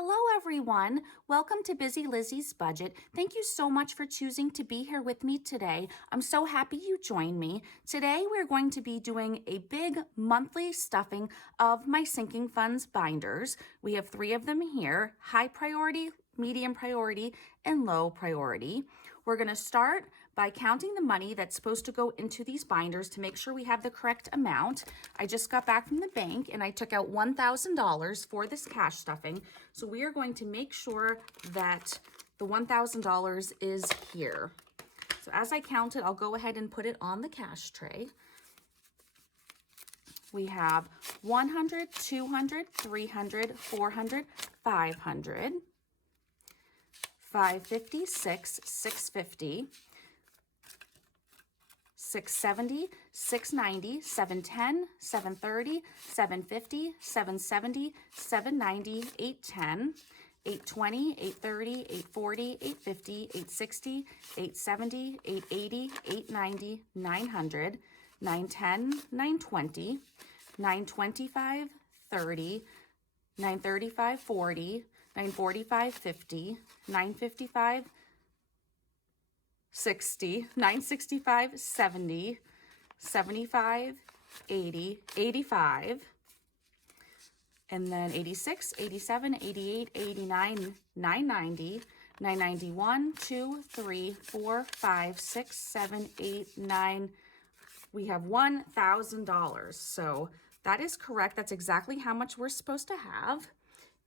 Hello, everyone. Welcome to Busy Lizzie's Budget. Thank you so much for choosing to be here with me today. I'm so happy you joined me. Today, we're going to be doing a big monthly stuffing of my sinking funds binders. We have 3 of them here: high priority, medium priority, and low priority. We're going to start by counting the money that's supposed to go into these binders to make sure we have the correct amount. I just got back from the bank and I took out $1,000 for this cash stuffing. So we are going to make sure that the $1,000 is here. So as I count it, I'll go ahead and put it on the cash tray. We have 100, 200, 300, 400, 500, 550, 650, 670, 690, 710, 730, 750, 770, 790, 810, 820, 830, 840, 850, 860, 870, 880, 890, 900, 910, 920, 925, 30, 935, 40, 945, 50, 955, 60, 965, 70, 75, 80, 85, and then 86, 87, 88, 89, 990, 991, 2, 3, 4, 5, 6, 7, 8, 9. We have $1,000. So that is correct. That's exactly how much we're supposed to have.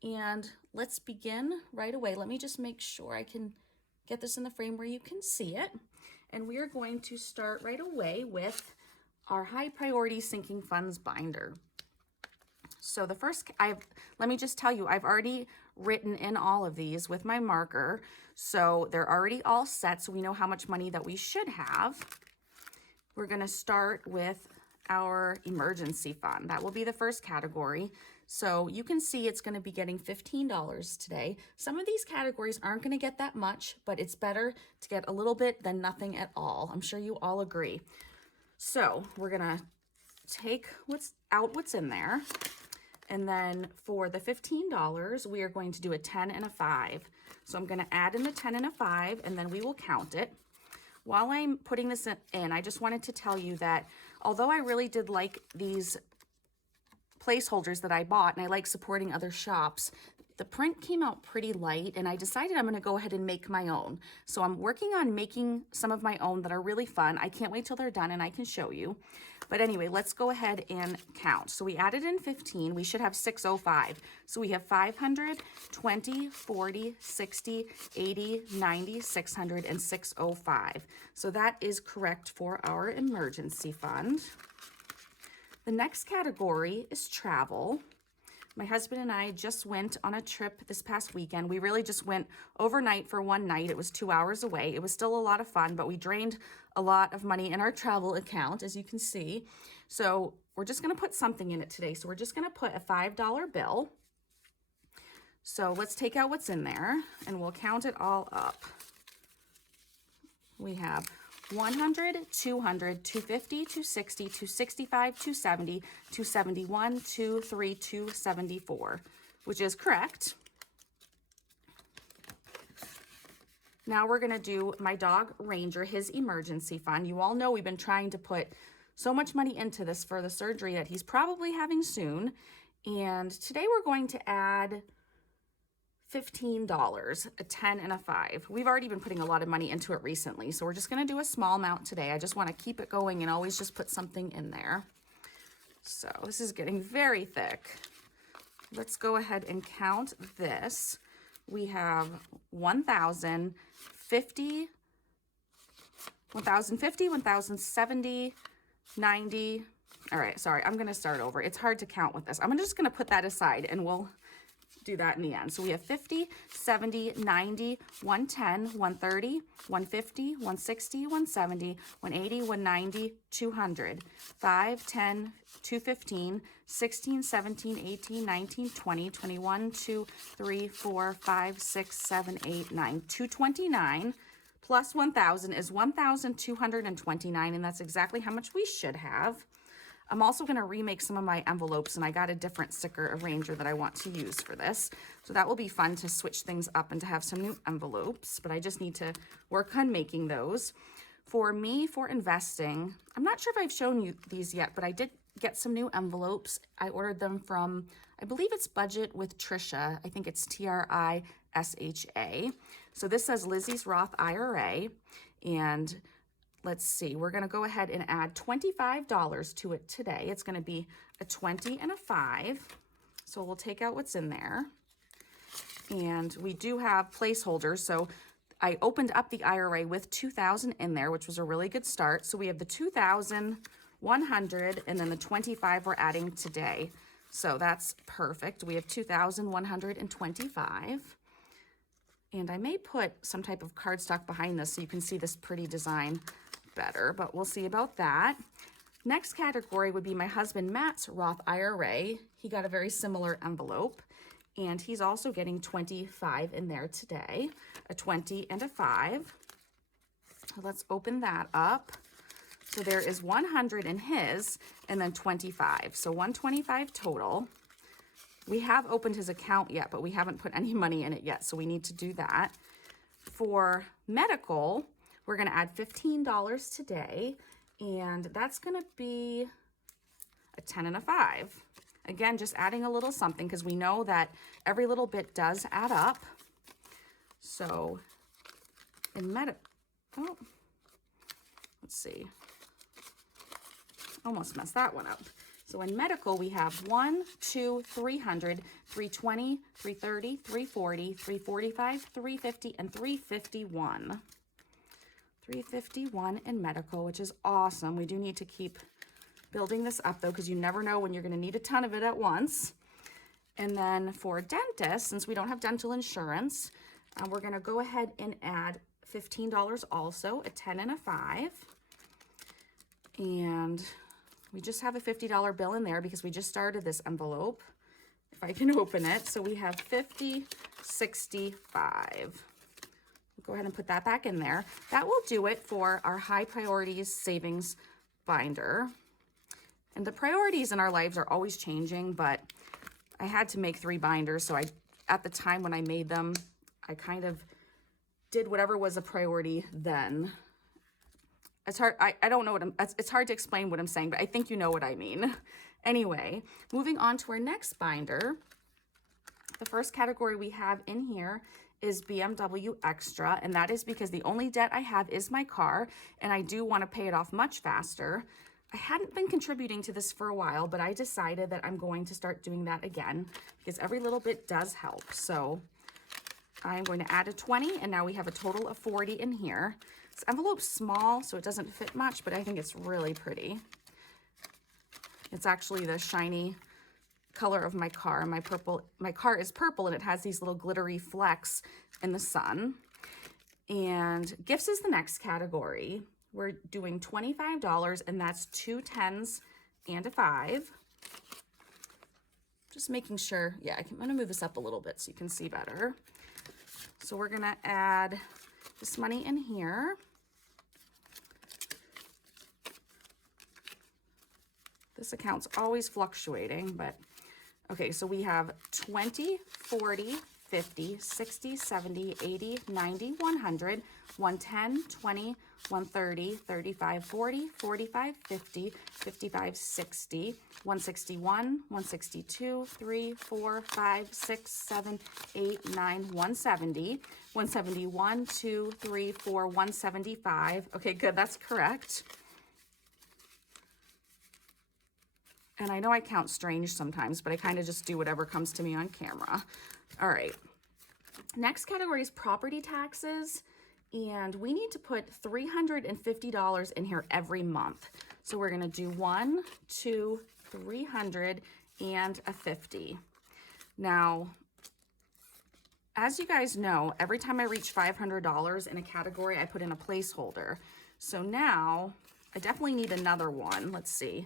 And let's begin right away. Let me just make sure I can get this in the frame where you can see it. And we are going to start right away with our high priority sinking funds binder. So the first, let me just tell you, I've already written in all of these with my marker. So they're already all set, so we know how much money that we should have. We're going to start with our emergency fund. That will be the first category. So you can see it's going to be getting $15 today. Some of these categories aren't going to get that much, but it's better to get a little bit than nothing at all. I'm sure you all agree. So we're going to take what's in there. And then for the $15, we are going to do a 10 and a 5. So I'm going to add in the 10 and a 5, and then we will count it. While I'm putting this in, I just wanted to tell you that although I really did like these placeholders that I bought and I like supporting other shops, the print came out pretty light and I decided I'm going to go ahead and make my own. So I'm working on making some of my own that are really fun. I can't wait till they're done and I can show you. But anyway, let's go ahead and count. So we added in 15. We should have 605. So we have 500, 20, 40, 60, 80, 90, 600, and 605. So that is correct for our emergency fund. The next category is travel. My husband and I just went on a trip this past weekend. We really just went overnight for one night. It was 2 hours away. It was still a lot of fun, but we drained a lot of money in our travel account, as you can see. So we're just going to put something in it today. So we're just going to put a $5 bill. So let's take out what's in there and we'll count it all up. We have 100, 200, 250, 260, 265, 270, 271, 23, 274, which is correct. Now we're going to do my dog Ranger, his emergency fund. You all know we've been trying to put so much money into this for the surgery that he's probably having soon. And today we're going to add $15, a 10 and a 5. We've already been putting a lot of money into it recently, so we're just going to do a small amount today. I just want to keep it going and always just put something in there. So this is getting very thick. Let's go ahead and count this. We have 1,050, 1,070, 90. All right, sorry, I'm going to start over. It's hard to count with this. I'm just going to put that aside and we'll do that in the end. So we have 50, 70, 90, 110, 130, 150, 160, 170, 180, 190, 200, 5, 10, 215, 16, 17, 18, 19, 20, 21, 2, 3, 4, 5, 6, 7, 8, 9, 229 plus 1,000 is 1,229, and that's exactly how much we should have. I'm also going to remake some of my envelopes, and I got a different sticker arranger that I want to use for this. So that will be fun to switch things up and to have some new envelopes, but I just need to work on making those. For me, for investing, I'm not sure if I've shown you these yet, but I did get some new envelopes. I ordered them from, I believe it's Budget with Trisha. I think it's Trisha. So this says Lizzy's Roth IRA, and let's see, we're going to go ahead and add $25 to it today. It's going to be a 20 and a 5. So we'll take out what's in there. And we do have placeholders. So I opened up the IRA with $2,000 in there, which was a really good start. So we have the $2,100 and then the 25 we're adding today. So that's perfect. We have $2,125. And I may put some type of cardstock behind this so you can see this pretty design better, but we'll see about that. Next category would be my husband Matt's Roth IRA. He got a very similar envelope, and he's also getting 25 in there today, a 20 and a 5. Let's open that up. So there is 100 in his, and then 25. So 125 total. We have opened his account yet, but we haven't put any money in it yet, so we need to do that. For medical, we're going to add $15 today, and that's going to be a 10 and a 5. Again, just adding a little something because we know that every little bit does add up. So in let's see. Almost messed that one up. So in medical, we have 1, 2, 300, 320, 330, 340, 345, 350, and 351. 351 in medical, which is awesome. We do need to keep building this up though, because you never know when you're going to need a ton of it at once. And then for dentists, since we don't have dental insurance, we're going to go ahead and add $15 also, a 10 and a 5. And we just have a $50 bill in there because we just started this envelope, if I can open it. So we have 50, 65. Go ahead and put that back in there. That will do it for our high priorities savings binder. And the priorities in our lives are always changing, but I had to make 3 binders. So at the time when I made them, I kind of did whatever was a priority then. It's hard. I don't know it's hard to explain what I'm saying, but I think you know what I mean. Anyway, moving on to our next binder. The first category we have in here is BMW Extra, and that is because the only debt I have is my car, and I do want to pay it off much faster. I hadn't been contributing to this for a while, but I decided that I'm going to start doing that again because every little bit does help. So I'm going to add a 20, and now we have a total of 40 in here. This envelope's small, so it doesn't fit much, but I think it's really pretty. It's actually the shiny color of my car. My car is purple, and it has these little glittery flecks in the sun. And gifts is the next category. We're doing $25, and that's 2 10s and a 5. Just making sure, yeah, I'm gonna move this up a little bit so you can see better. So we're gonna add this money in here. This account's always fluctuating, but okay, so we have 20, 40, 50, 60, 70, 80, 90, 100, 110, 20, 130, 35, 40, 45, 50, 55, 60, 161, 162, 3, 4, 5, 6, 7, 8, 9, 170, 171, 2, 3, 4, 175. Okay, good, that's correct. And I know I count strange sometimes, but I kind of just do whatever comes to me on camera. All right. Next category is property taxes. And we need to put $350 in here every month. So we're going to do 1, 2, 300, and a 50. Now, as you guys know, every time I reach $500 in a category, I put in a placeholder. So now I definitely need another one. Let's see.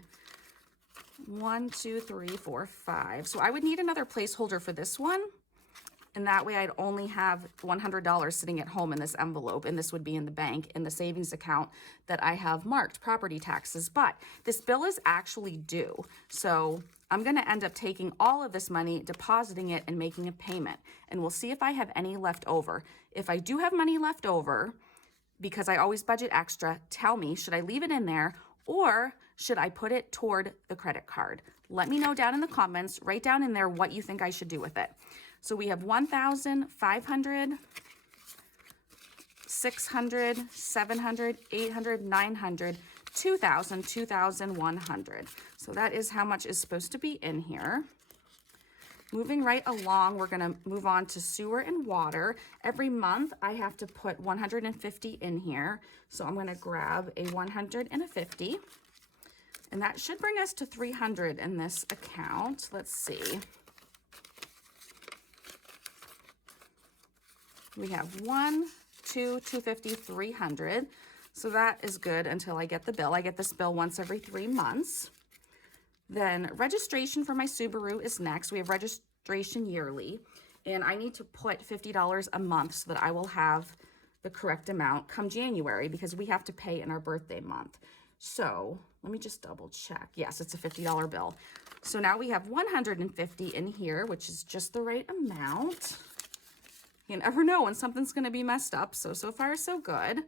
1, 2, 3, 4, 5. So I would need another placeholder for this one. And that way I'd only have $100 sitting at home in this envelope, and this would be in the bank in the savings account that I have marked property taxes. But this bill is actually due. So I'm going to end up taking all of this money, depositing it, and making a payment. And we'll see if I have any left over. If I do have money left over, because I always budget extra, tell me, should I leave it in there or should I put it toward the credit card? Let me know down in the comments. Write down in there what you think I should do with it. So we have 1,500, 600, 700, 800, 900, 2,000, 2,100. So that is how much is supposed to be in here. Moving right along, we're gonna move on to sewer and water. Every month I have to put 150 in here. So I'm gonna grab a 150. And that should bring us to 300 in this account. Let's see. We have 1, 2, 250, 300. So that is good until I get the bill. I get this bill once every 3 months. Then registration for my Subaru is next. We have registration yearly, and I need to put $50 a month so that I will have the correct amount come January, because we have to pay in our birthday month. So let me just double check. Yes, it's a $50 bill. So now we have 150 in here, which is just the right amount. You never know when something's going to be messed up. So far, so good.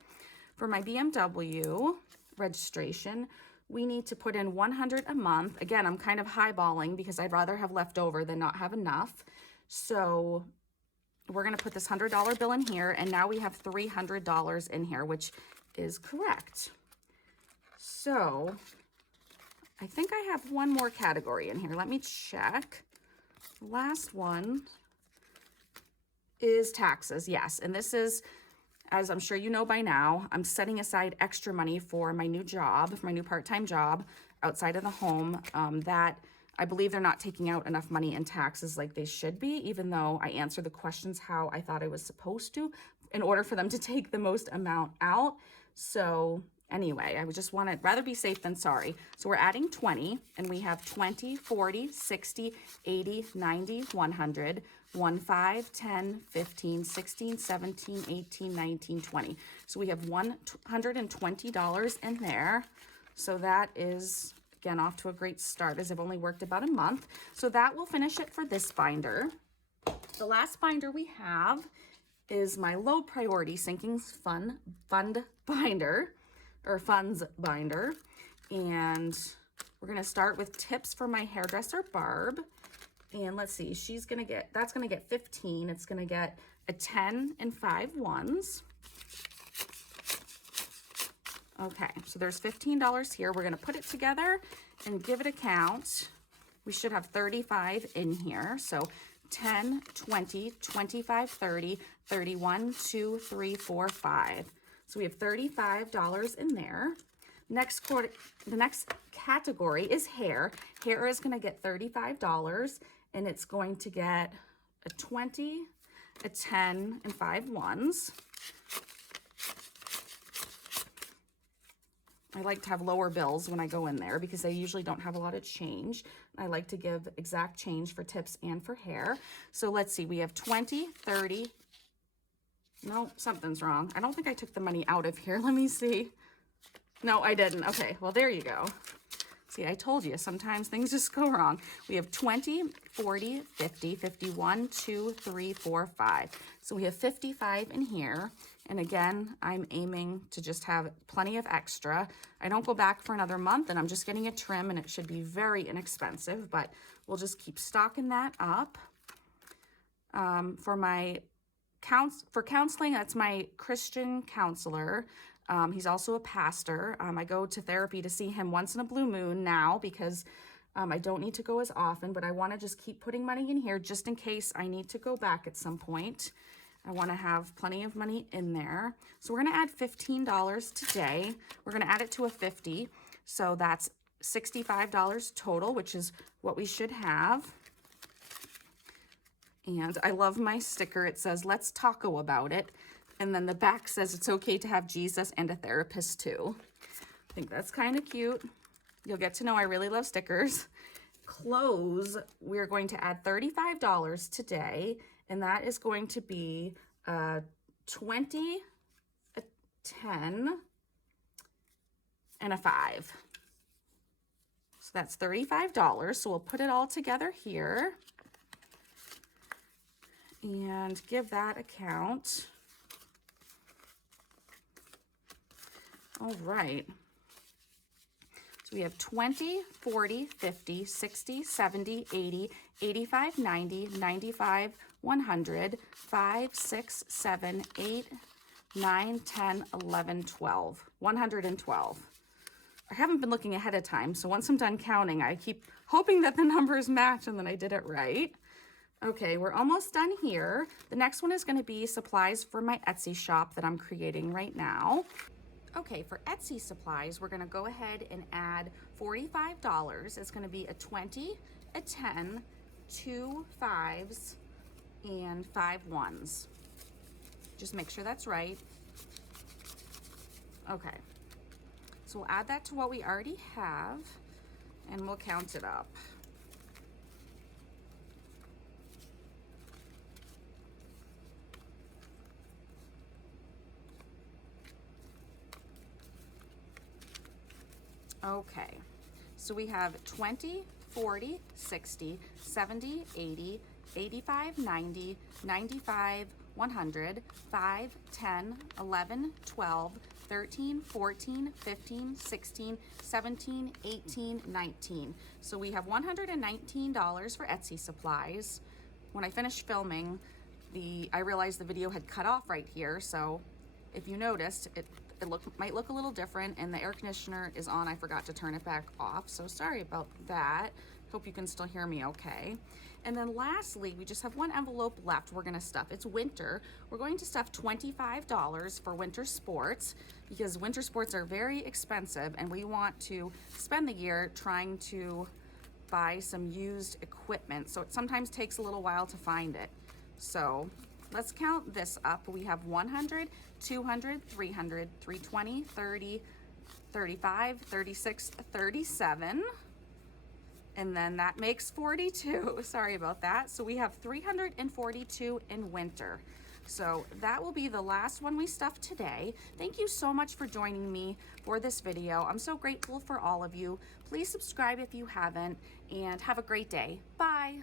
For my BMW registration, we need to put in 100 a month. Again, I'm kind of highballing because I'd rather have left over than not have enough. So we're going to put this $100 bill in here, and now we have $300 in here, which is correct. So I think I have one more category in here. Let me check. The last one is taxes. Yes, and this is, as I'm sure you know by now, I'm setting aside extra money for my new job, for my new part-time job outside of the home, that I believe they're not taking out enough money in taxes like they should be, even though I answered the questions how I thought I was supposed to in order for them to take the most amount out. So anyway, I would just want to rather be safe than sorry. So we're adding 20, and we have 20, 40, 60, 80, 90, 100, 1, 5, 10, 15, 16, 17, 18, 19, 20. So we have $120 in there. So that is, again, off to a great start, as I've only worked about a month. So that will finish it for this binder. The last binder we have is my low priority sinking fund binder, or funds binder. And we're going to start with tips for my hairdresser, Barb. And let's see, she's going to get, that's going to get 15. It's going to get a 10 and 5 ones. Okay, so there's $15 here. We're going to put it together and give it a count. We should have 35 in here. So 10, 20, 25, 30, 31, 2, 3, 4, 5. So we have $35 in there. The next category is hair. Hair is going to get $35, and it's going to get a 20, a 10, and 5 ones. I like to have lower bills when I go in there because I usually don't have a lot of change. I like to give exact change for tips and for hair. So let's see, we have 20, 30. No, something's wrong. I don't think I took the money out of here. Let me see. No, I didn't. Okay, well, there you go. See, I told you, sometimes things just go wrong. We have 20, 40, 50, 51, 2, 3, 4, 5. So we have 55 in here. And again, I'm aiming to just have plenty of extra. I don't go back for another month, and I'm just getting a trim, and it should be very inexpensive, but we'll just keep stocking that up. For my counseling, that's my Christian counselor. He's also a pastor. I go to therapy to see him once in a blue moon now because I don't need to go as often, but I want to just keep putting money in here just in case I need to go back at some point. I want to have plenty of money in there. So we're going to add $15 today. We're going to add it to a 50. So that's $65 total, which is what we should have. And I love my sticker. It says, "Let's taco about it." And then the back says it's okay to have Jesus and a therapist too. I think that's kind of cute. You'll get to know I really love stickers. Clothes, we're going to add $35 today. and that is going to be 20, a 10, and a 5. So that's $35. So we'll put it all together here and give that a count. All right. So we have 20, 40, 50, 60, 70, 80, 85, 90, 95, 100, 5, 6, 7, 8, 9, 10, 11, 12, 112. I haven't been looking ahead of time, so once I'm done counting, I keep hoping that the numbers match and then I did it right. Okay, we're almost done here. The next one is going to be supplies for my Etsy shop that I'm creating right now. Okay, for Etsy supplies, we're going to go ahead and add $45. It's going to be a 20, a 10, 2 5s, and 5 1s. Just make sure that's right. Okay, so we'll add that to what we already have, and we'll count it up. Okay, so we have 20, 40, 60, 70, 80, 85, 90, 95, 100, 5, 10, 11, 12, 13, 14, 15, 16, 17, 18, 19. So we have $119 for Etsy supplies. When I finished filming, I realized the video had cut off right here, so if you noticed, it might look a little different, and the air conditioner is on. I forgot to turn it back off, so sorry about that. Hope you can still hear me okay. And then lastly, we just have one envelope left we're gonna stuff. It's winter. We're going to stuff $25 for winter sports, because winter sports are very expensive and we want to spend the year trying to buy some used equipment. So it sometimes takes a little while to find it. So let's count this up. We have 100, 200, 300, 320, 30, 35, 36, 37. And then that makes 42. Sorry about that. So we have 342 in winter. So that will be the last one we stuffed today. Thank you so much for joining me for this video. I'm so grateful for all of you. Please subscribe if you haven't, and have a great day. Bye.